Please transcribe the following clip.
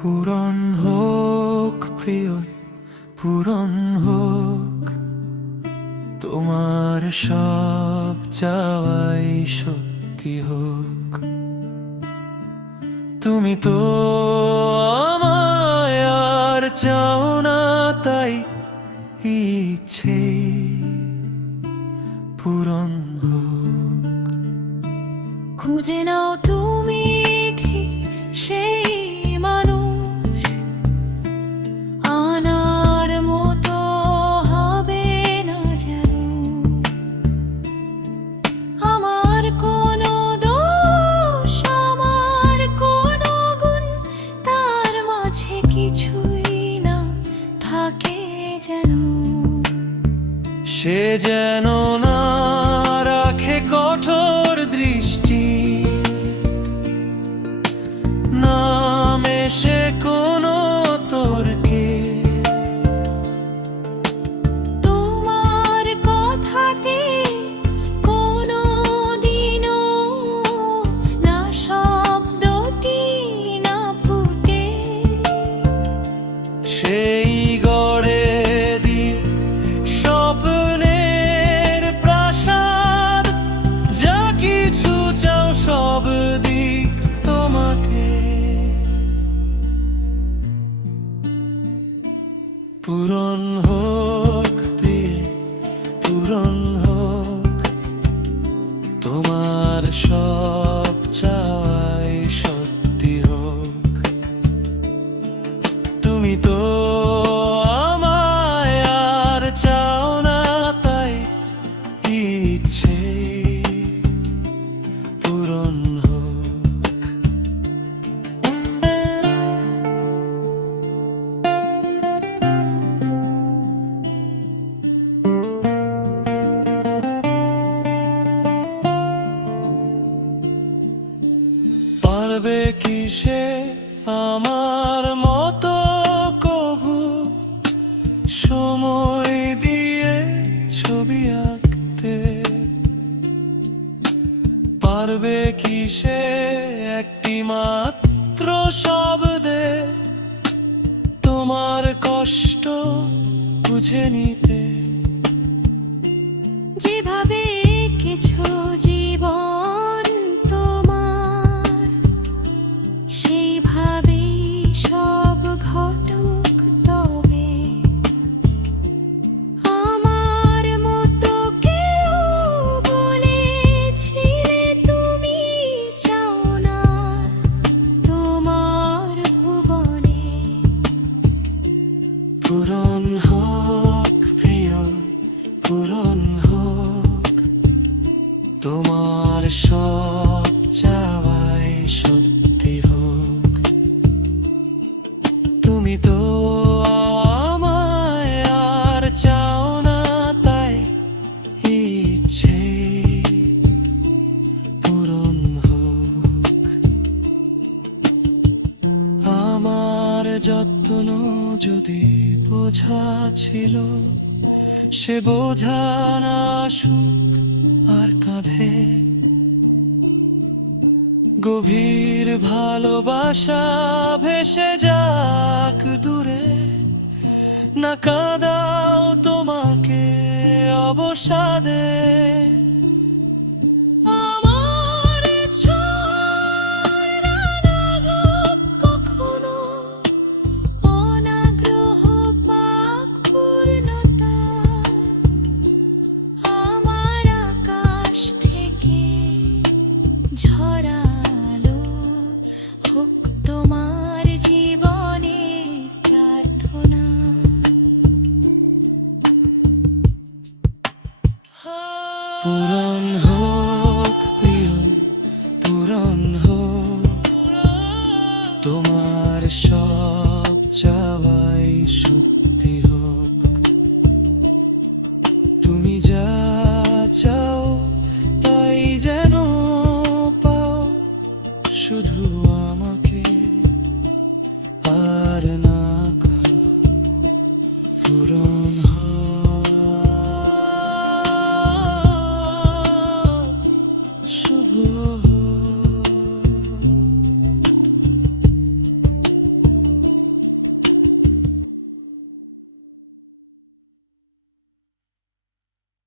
পূরণ হোক প্রিয়, পূরণ হোক তোমার সব চাওয়াই সত্যি হোক। তুমি তো আমায় আর চাও না, তাই ইচ্ছে পূরণ হোক। খুঁজে নাও তুমি ঠিক সেই মানুষ, আনার মতো হবে না যেন। আমার কোনো দোষ, আমার কোনো গুণ, তার মাঝে কিছুই না থাকে যেন। সে যেন না রাখে কঠোর দৃষ্টি, না মেশে কোনো তর্কে। তোমার কথাতে কোনো দিনও না শব্দটি না ফুটে। সেই গড়ে দিই স্বপ্নের প্রাসাদ, যা কিছু চাও সব দিক তোমাকে। পূরণ হোক প্রিয়ে, পূরণ হোক তোমার সব চাওয়াই সত্যি হোক। তুমি তো আমায় আর চাও না, তাই ইচ্ছে পূরণ হোক। পারবে কি সে আমার মতো কভু সময় দিয়ে ছবি আঁকতে? পারবে কি সে একটি মাত্র শব্দে তোমার কষ্ট বুঝে নিতে? যেভাবে কিছু জীবন তোমার, সেইভাবেই সব ঘটুক তবে। আমার মতো কেউ বলেছিলে তুমি চাও না তোমার ভুবনে। পূরণ হোক প্রিয়, পূরণ হোক তোমার সব চাওয়াই সত্যি হোক। তুমি তো আমায় আর চাও না, তাই ইচ্ছে পূরণ হোক। আমার যত্ন যদি বোঝা ছিল, সে বোঝা না আসুক আর কাঁধে। গভীর ভালোবাসা ভেসে যাক দূরে, না কাঁদাও তোমাকে অবসাদে। আমার ছয় রাঙাব কখনো অনাগ্রহ পাক পূর্ণতা। আমার আকাশ থেকে ঝরালো হোক তোমার জীবনে প্রার্থনা। পূরণ হোক প্রিয়, পূরণ হোক তোমার সব চাওয়াই সত্যি হোক। শুধু